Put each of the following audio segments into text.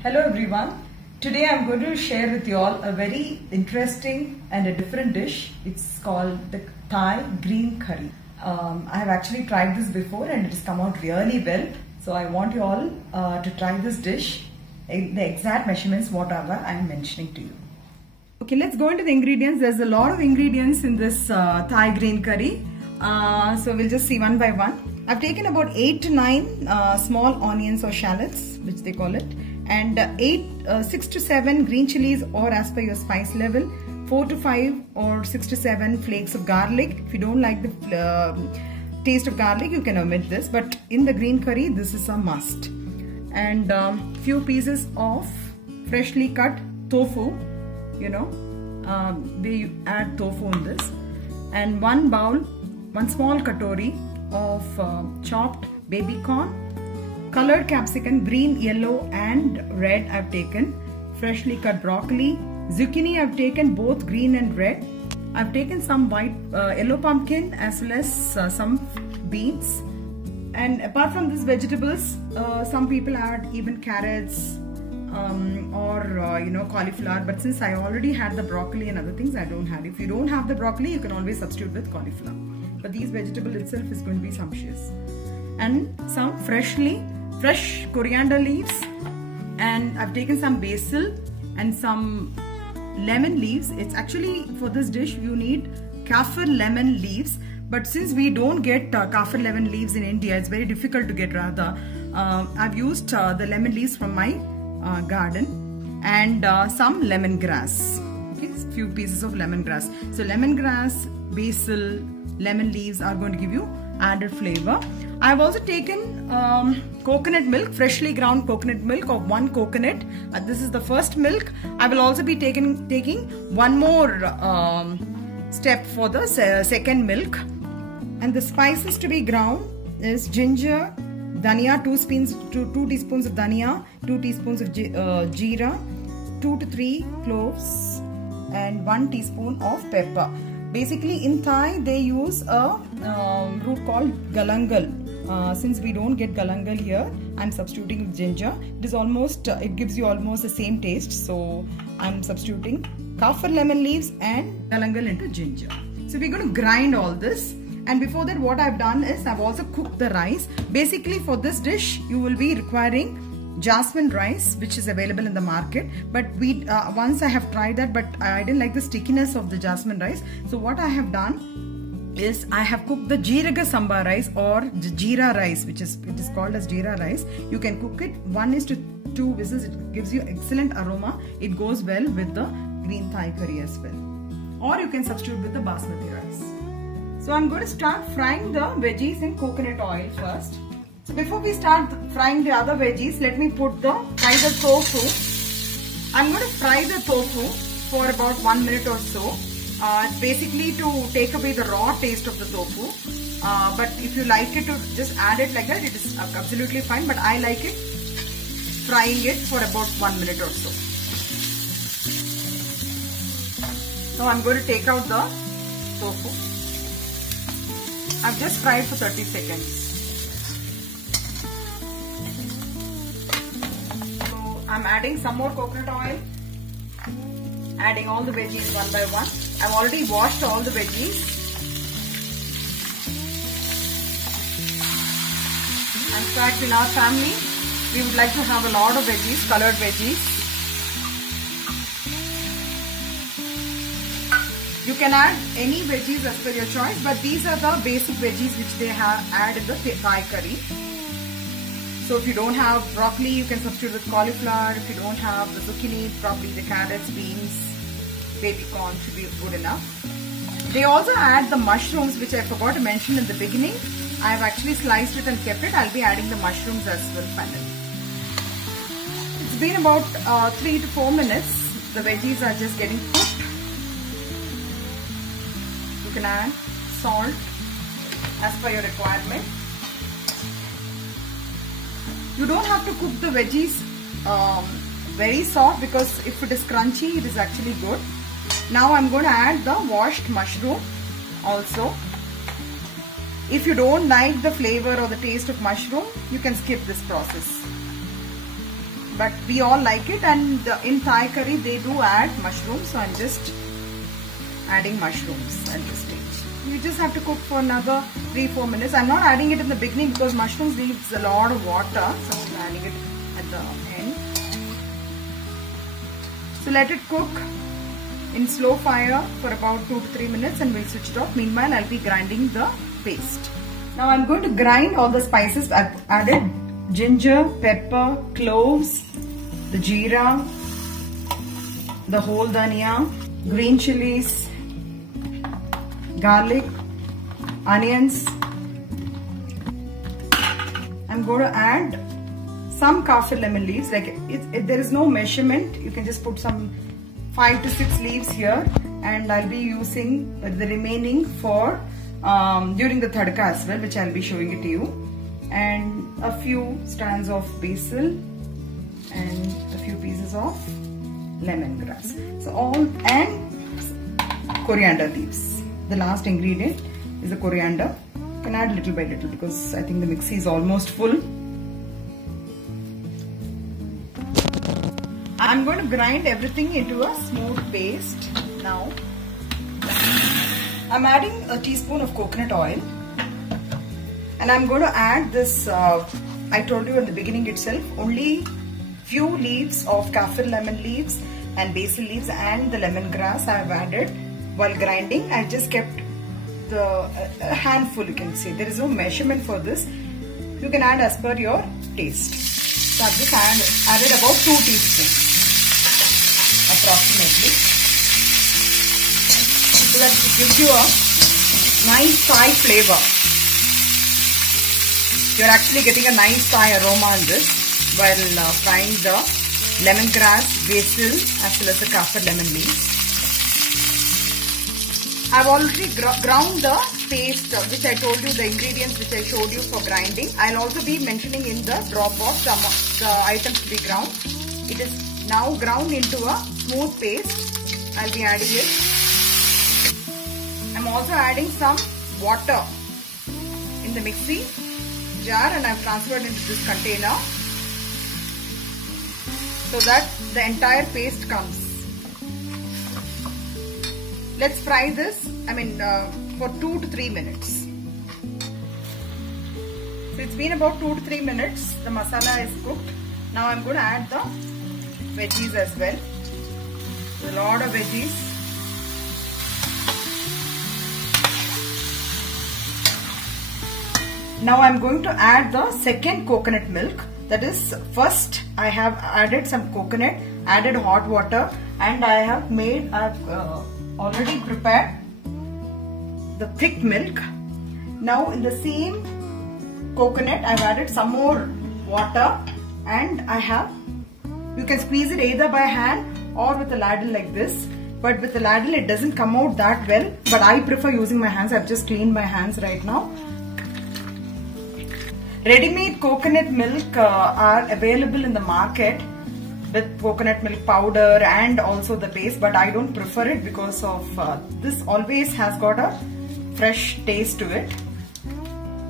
Hello everyone. Today I'm going to share with you all a very interesting and a different dish. It's called the Thai green curry. I have actually tried this before and it has come out really well. So I want you all to try this dish. The exact measurements whatever I am mentioning to you. Okay, let's go into the ingredients. There's a lot of ingredients in this Thai green curry. So we'll just see one by one. I've taken about 8 to 9 small onions or shallots, which they call it, and 6 to 7 green chilies or as per your spice level, 4 to 5 or 6 to 7 flakes of garlic. If you don't like the taste of garlic, you can omit this, but in the green curry, this is a must. And few pieces of freshly cut tofu, they add tofu in this, and one small katori of chopped baby corn, colored capsicum, green, yellow and red I've taken, freshly cut broccoli, zucchini I've taken both green and red. I've taken some white yellow pumpkin as well as some beans. And apart from these vegetables, some people add even carrots or cauliflower, but since I already had the broccoli and other things, I don't have. If you don't have the broccoli, you can always substitute with cauliflower. But these vegetable itself is going to be sumptuous. And some fresh coriander leaves, and I've taken some basil and some lemon leaves. It's actually, for this dish you need kaffir lemon leaves, but since we don't get kaffir lemon leaves in India, it's very difficult to get rather. I've used the lemon leaves from my garden, and some lemongrass. Okay, few pieces of lemongrass. So lemongrass, basil, lemon leaves are going to give you added flavor. I have also taken coconut milk, freshly ground coconut milk of 1 coconut. This is the first milk. I will also be taking one more step for the second milk. And the spices to be ground is ginger, dhania, 2 teaspoons of dhania, 2 teaspoons of jeera, 2 to 3 cloves, and 1 teaspoon of pepper. Basically in Thai they use a root called galangal. Since we don't get galangal here, I'm substituting with ginger. It gives you almost the same taste, so I'm substituting kaffir lemon leaves and galangal into ginger. So we're going to grind all this, and before that what I've done is I've also cooked the rice. Basically for this dish you will be requiring jasmine rice, which is available in the market, but once I have tried that, but I didn't like the stickiness of the jasmine rice. So what I have done is I have cooked the jeeraga samba rice or the jeera rice, it is called as jeera rice. You can cook it 1:2 whistles. It gives you excellent aroma. It goes well with the green Thai curry as well, or you can substitute with the basmati rice. So I'm going to start frying the veggies in coconut oil first. So before we start frying the other veggies, let me fry the tofu. I'm going to fry the tofu for about 1 minute or so. It's basically to take away the raw taste of the tofu. But if you like it to just add it like that, it is absolutely fine. But I like it frying it for about 1 minute or so. Now I'm going to take out the tofu. I've just fried for 30 seconds. I'm adding some more coconut oil, adding all the veggies one by one. I've already washed all the veggies. In fact, in our family, we would like to have a lot of veggies, colored veggies. You can add any veggies as per your choice, but these are the basic veggies which they add in the Thai curry. So if you don't have broccoli, you can substitute with cauliflower. If you don't have the zucchini, probably the carrots, beans, baby corn should be good enough. They also add the mushrooms, which I forgot to mention in the beginning. I have actually sliced it and kept it. I'll be adding the mushrooms as well finally. It's been about 3 to 4 minutes. The veggies are just getting cooked. You can add salt as per your requirement. You don't have to cook the veggies very soft, because if it is crunchy, it is actually good. Now I'm going to add the washed mushroom also. If you don't like the flavor or the taste of mushroom, you can skip this process. but we all like it, and in Thai curry they do add mushrooms, so I'm just adding mushrooms at this stage. You just have to cook for another 3-4 minutes. I'm not adding it in the beginning because mushrooms needs a lot of water, so I'm adding it at the end. So let it cook in slow fire for about 2 to 3 minutes and we'll switch it off. Meanwhile, I'll be grinding the paste. Now I'm going to grind all the spices. I've added ginger, pepper, cloves, the jeera, the whole dhania, green chilies, garlic, onions. I'm going to add some kaffir lemon leaves. Like there is no measurement. You can just put some 5 to 6 leaves here, and I'll be using the remaining for during the tadka as well, which I'll be showing it to you. And a few strands of basil and a few pieces of lemongrass. So all, and coriander leaves. The last ingredient is the coriander. You can add little by little because I think the mixie is almost full. I'm going to grind everything into a smooth paste now. I'm adding a teaspoon of coconut oil, and I'm going to add this, I told you in the beginning itself, only few leaves of kaffir lemon leaves and basil leaves and the lemongrass I have added while grinding. I just kept a handful, you can say. There is no measurement for this. You can add as per your taste. So I've just added about 2 teaspoons approximately. So that it gives you a nice Thai flavor. You're actually getting a nice Thai aroma in this while frying the lemongrass, basil as well as the kaffir lemon leaves. I've already ground the paste which I told you, the ingredients which I showed you for grinding. I'll also be mentioning in the drop box the items to be ground. It is now ground into a smooth paste. I'll be adding it. I'm also adding some water in the mixie jar, and I've transferred into this container so that the entire paste comes. Let's fry this, for 2 to 3 minutes. So it's been about 2 to 3 minutes. The masala is cooked. Now I'm going to add the veggies as well. There's a lot of veggies. Now I'm going to add the second coconut milk. That is, first I have added some coconut, added hot water, and I've already prepared the thick milk. Now in the same coconut I've added some more water, and you can squeeze it either by hand or with a ladle like this. But with the ladle it doesn't come out that well, but I prefer using my hands. I've just cleaned my hands right now. Ready-made coconut milk are available in the market with coconut milk powder and also the paste, but I don't prefer it because of this always has got a fresh taste to it,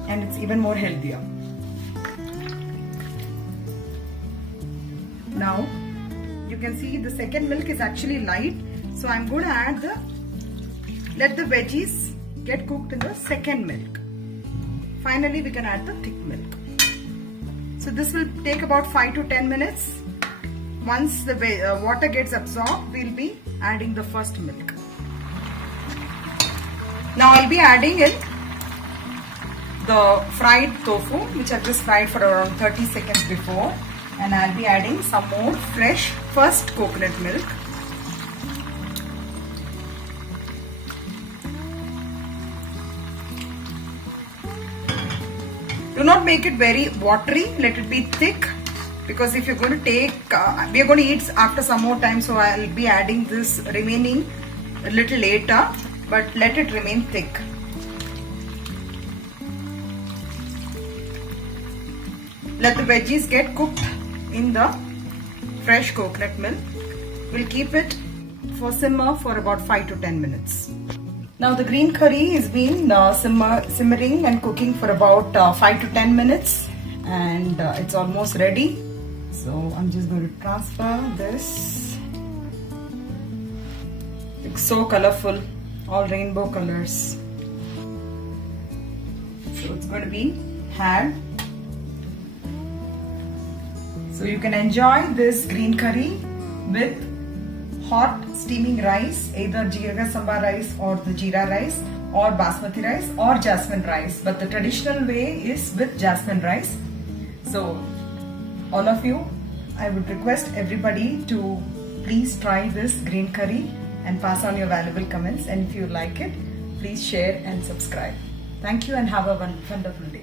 and it's even more healthier. Now you can see the second milk is actually light, so I'm going to let the veggies get cooked in the second milk. Finally we can add the thick milk. So this will take about 5 to 10 minutes. Once the water gets absorbed, we'll be adding the first milk. Now I'll be adding in the fried tofu, which I've just fried for around 30 seconds before, and I'll be adding some more fresh first coconut milk. Do not make it very watery, let it be thick, because if you're going to take, we are going to eat after some more time, so I'll be adding this remaining a little later, but let it remain thick. Let the veggies get cooked in the fresh coconut milk. We'll keep it for simmer for about 5 to 10 minutes. Now the green curry has been simmering and cooking for about 5 to 10 minutes, and it's almost ready. So I'm just going to transfer this. It's so colorful, all rainbow colors. So it's going to be had. So you can enjoy this green curry with hot steaming rice, either Jeeraga Samba rice or the Jeera rice, or basmati rice or jasmine rice. But the traditional way is with jasmine rice. So all of you, I would request everybody to please try this green curry and pass on your valuable comments. And if you like it, please share and subscribe. Thank you and have a wonderful day.